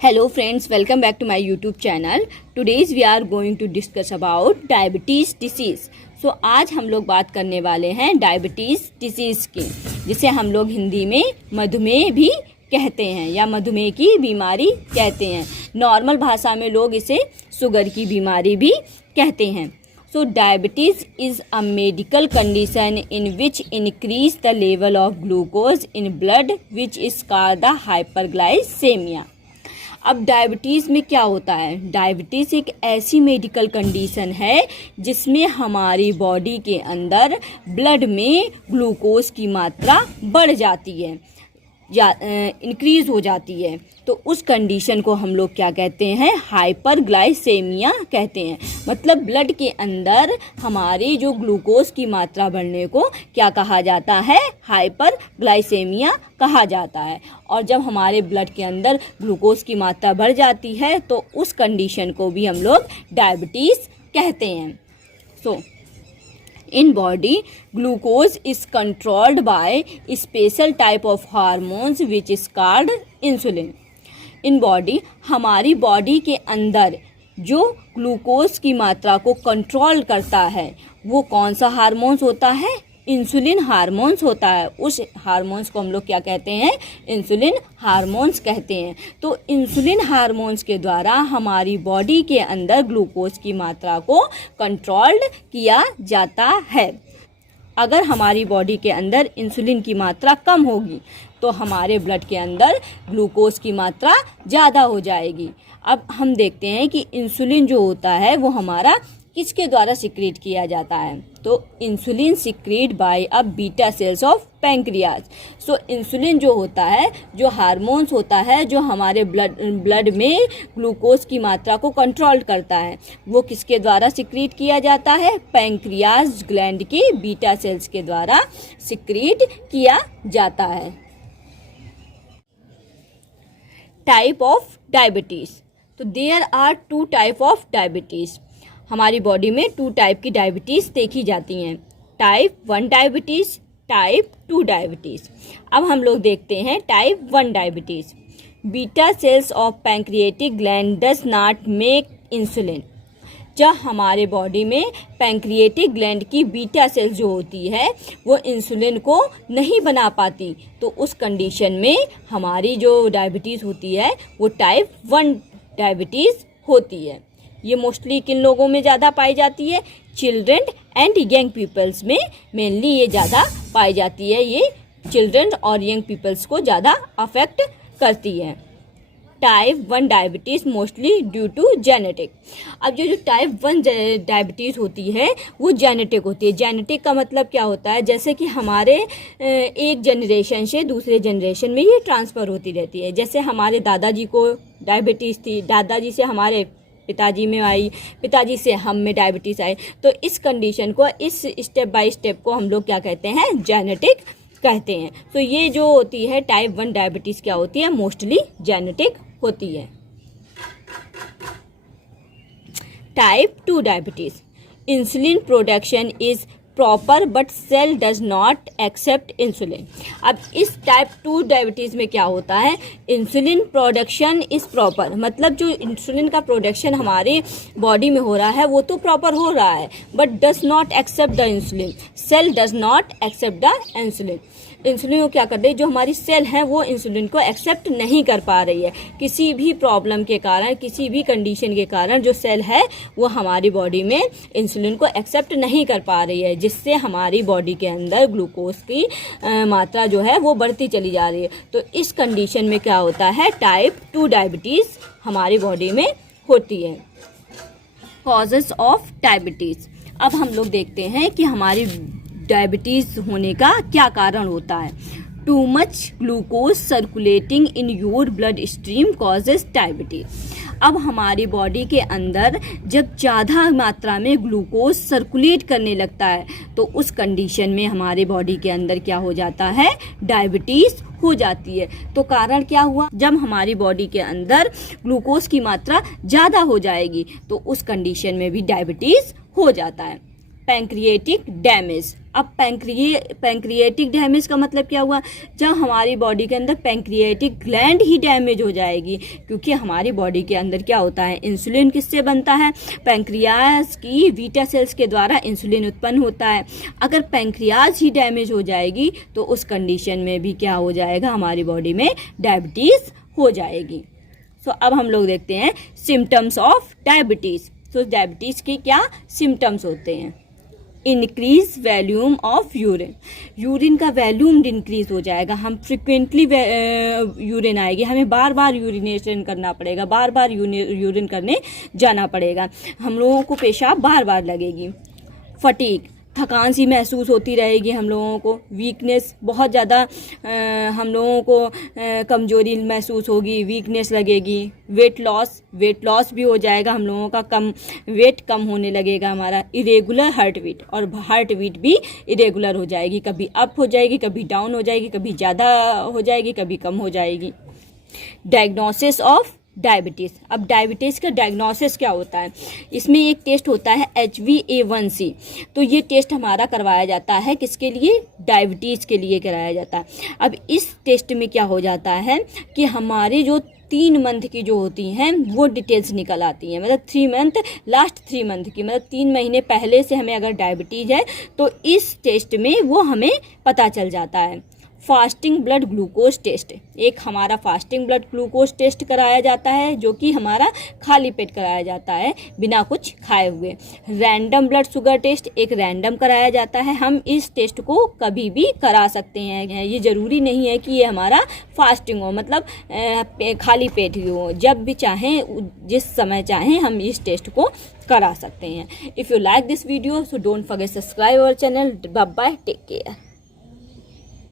Hello friends, welcome back to my YouTube channel. Today's we are going to discuss about diabetes disease. So आज हम लोग बात करने वाले हैं डायबिटीज़ डिसीज़ की, जिसे हम लोग हिंदी में मधुमेह भी कहते हैं या मधुमेह की बीमारी कहते हैं। नॉर्मल भाषा में लोग इसे शुगर की बीमारी भी कहते हैं। So diabetes is a medical condition in which increase the level of glucose in blood which is called the hyperglycemia. अब डायबिटीज़ में क्या होता है? डायबिटीज़ एक ऐसी मेडिकल कंडीशन है जिसमें हमारी बॉडी के अंदर ब्लड में ग्लूकोज की मात्रा बढ़ जाती है या इंक्रीज़ हो जाती है। तो उस कंडीशन को हम लोग क्या कहते हैं? हाइपरग्लाइसेमिया कहते हैं। मतलब ब्लड के अंदर हमारी जो ग्लूकोज की मात्रा बढ़ने को क्या कहा जाता है? हाइपरग्लाइसेमिया कहा जाता है। और जब हमारे ब्लड के अंदर ग्लूकोज की मात्रा बढ़ जाती है तो उस कंडीशन को भी हम लोग डायबिटीज़ कहते हैं। In body, glucose is controlled by a special type of hormones which is called insulin. In body, हमारी बॉडी के अंदर जो ग्लूकोज की मात्रा को कंट्रोल करता है वो कौन सा हार्मोन्स होता है? इंसुलिन हार्मोन्स होता है। उस हार्मोन्स को हम लोग क्या कहते हैं? इंसुलिन हार्मोन्स कहते हैं। तो इंसुलिन हार्मोन्स के द्वारा हमारी बॉडी के अंदर ग्लूकोज की मात्रा को कंट्रोल्ड किया जाता है। अगर हमारी बॉडी के अंदर इंसुलिन की मात्रा कम होगी तो हमारे ब्लड के अंदर ग्लूकोज की मात्रा ज़्यादा हो जाएगी। अब हम देखते हैं कि इंसुलिन जो होता है वो हमारा किसके द्वारा सिक्रीट किया जाता है? तो insulin secrete by a beta cells of pancreas. So insulin जो होता है, जो हार्मोन्स होता है, जो हमारे ब्लड में ग्लूकोज की मात्रा को कंट्रोल करता है, वो किसके द्वारा सिक्रीट किया जाता है? पैंक्रियाज ग्लैंड के बीटा सेल्स के द्वारा सिक्रीट किया जाता है। Type of diabetes. तो there are two type of diabetes. हमारी बॉडी में टू टाइप की डायबिटीज़ देखी जाती हैं। Type 1 diabetes, type 2 diabetes. अब हम लोग देखते हैं type 1 diabetes. Beta cells of pancreatic gland does not make insulin. जब हमारे बॉडी में पैंक्रिएटिक ग्लैंड की बीटा सेल्स जो होती है वो इंसुलिन को नहीं बना पाती, तो उस कंडीशन में हमारी जो डायबिटीज़ होती है वो टाइप 1 डायबिटीज़ होती है। ये मोस्टली किन लोगों में ज़्यादा पाई जाती है? चिल्ड्रन एंड यंग पीपल्स में मेनली ये ज़्यादा पाई जाती है। ये चिल्ड्रन और यंग पीपल्स को ज़्यादा अफेक्ट करती है। Type 1 diabetes mostly due to genetic. अब जो टाइप 1 डायबिटीज़ होती है वो जेनेटिक होती है। जेनेटिक का मतलब क्या होता है? जैसे कि हमारे एक जनरेशन से दूसरे जनरेशन में ये ट्रांसफ़र होती रहती है। जैसे हमारे दादाजी को डायबिटीज़ थी, दादाजी से हमारे पिताजी में आई, पिताजी से हम में डायबिटीज़ आई। तो इस कंडीशन को, इस स्टेप बाय स्टेप को हम लोग क्या कहते हैं? जेनेटिक कहते हैं। तो ये जो होती है टाइप 1 डायबिटीज़ क्या होती है? मोस्टली जेनेटिक होती है। Type 2 diabetes. Insulin production is proper but cell does not accept insulin. अब इस टाइप 2 डायबिटीज़ में क्या होता है? इंसुलिन प्रोडक्शन इज़ प्रॉपर, मतलब जो इंसुलिन का प्रोडक्शन हमारे बॉडी में हो रहा है वो तो प्रॉपर हो रहा है, but does not accept the insulin. Cell does not accept the insulin. Insulin को क्या कर रही है? जो हमारी सेल है वो इंसुलिन को एक्सेप्ट नहीं कर पा रही है। किसी भी प्रॉब्लम के कारण, किसी भी कंडीशन के कारण जो सेल है वो हमारी बॉडी में इंसुलिन को एक्सेप्ट नहीं कर पा रही है, जिससे हमारी बॉडी के अंदर ग्लूकोज की मात्रा जो है वो बढ़ती चली जा रही है। तो इस कंडीशन में क्या होता है? टाइप 2 डायबिटीज़ हमारी बॉडी में होती है। Causes of diabetes. अब हम लोग देखते हैं कि हमारी डायबिटीज़ होने का क्या कारण होता है। Too much glucose circulating in your blood stream causes diabetes. अब हमारी बॉडी के अंदर जब ज़्यादा मात्रा में ग्लूकोज सर्कुलेट करने लगता है तो उस कंडीशन में हमारे बॉडी के अंदर क्या हो जाता है? डायबिटीज़ हो जाती है। तो कारण क्या हुआ? जब हमारी बॉडी के अंदर ग्लूकोज की मात्रा ज़्यादा हो जाएगी तो उस कंडीशन में भी डायबिटीज़ हो जाता है। Pancreatic damage. अब पैंक्रिएटिक डैमेज का मतलब क्या हुआ, जब हमारी बॉडी के अंदर पैंक्रिएटिक ग्लैंड ही डैमेज हो जाएगी, क्योंकि हमारी बॉडी के अंदर क्या होता है, इंसुलिन किससे बनता है, पैंक्रियाज की बीटा सेल्स के द्वारा इंसुलिन उत्पन्न होता है। अगर पैंक्रियाज ही डैमेज हो जाएगी तो उस कंडीशन में भी क्या हो जाएगा, हमारी बॉडी में डायबिटीज़ हो जाएगी। सो अब हम लोग देखते हैं सिम्टम्स ऑफ डायबिटीज़। तो डायबिटीज़ के क्या सिम्टम्स होते हैं, increase volume of urine, urine का वैल्यूम इंक्रीज हो जाएगा, हम फ्रिक्वेंटली यूरिन आएगी, हमें बार बार यूरिनेशन करना पड़ेगा, बार बार यूरिन करने जाना पड़ेगा, हम लोगों को पेशाब बार बार लगेगी। फटीग, थकान सी महसूस होती रहेगी हम लोगों को। वीकनेस, बहुत ज़्यादा हम लोगों को कमजोरी महसूस होगी, वीकनेस लगेगी। वेट लॉस भी हो जाएगा हम लोगों का, वेट कम होने लगेगा हमारा। इरेगुलर हार्ट बीट, और हार्ट बीट भी इरेगुलर हो जाएगी, कभी अप हो जाएगी, कभी डाउन हो जाएगी, कभी ज़्यादा हो जाएगी, कभी कम हो जाएगी। Diagnosis of diabetes. अब डायबिटीज़ का डायग्नोसिस क्या होता है, इसमें एक टेस्ट होता है HbA1c। तो ये टेस्ट हमारा करवाया जाता है किसके लिए, डायबिटीज़ के लिए कराया जाता है। अब इस टेस्ट में क्या हो जाता है कि हमारे जो 3 मंथ की जो होती हैं वो डिटेल्स निकल आती हैं, मतलब 3 मंथ, लास्ट 3 मंथ की, मतलब 3 महीने पहले से हमें अगर डायबिटीज़ है तो इस टेस्ट में वो हमें पता चल जाता है। फास्टिंग ब्लड ग्लूकोज टेस्ट, एक हमारा फास्टिंग ब्लड ग्लूकोज टेस्ट कराया जाता है, जो कि हमारा खाली पेट कराया जाता है बिना कुछ खाए हुए। रैंडम ब्लड शुगर टेस्ट, एक रैंडम कराया जाता है। हम इस टेस्ट को कभी भी करा सकते हैं, ये ज़रूरी नहीं है कि ये हमारा फास्टिंग हो, मतलब खाली पेट ही हो, जब भी चाहें, जिस समय चाहें हम इस टेस्ट को करा सकते हैं। If you like this video so don't forget subscribe our channel. Bye bye, take care.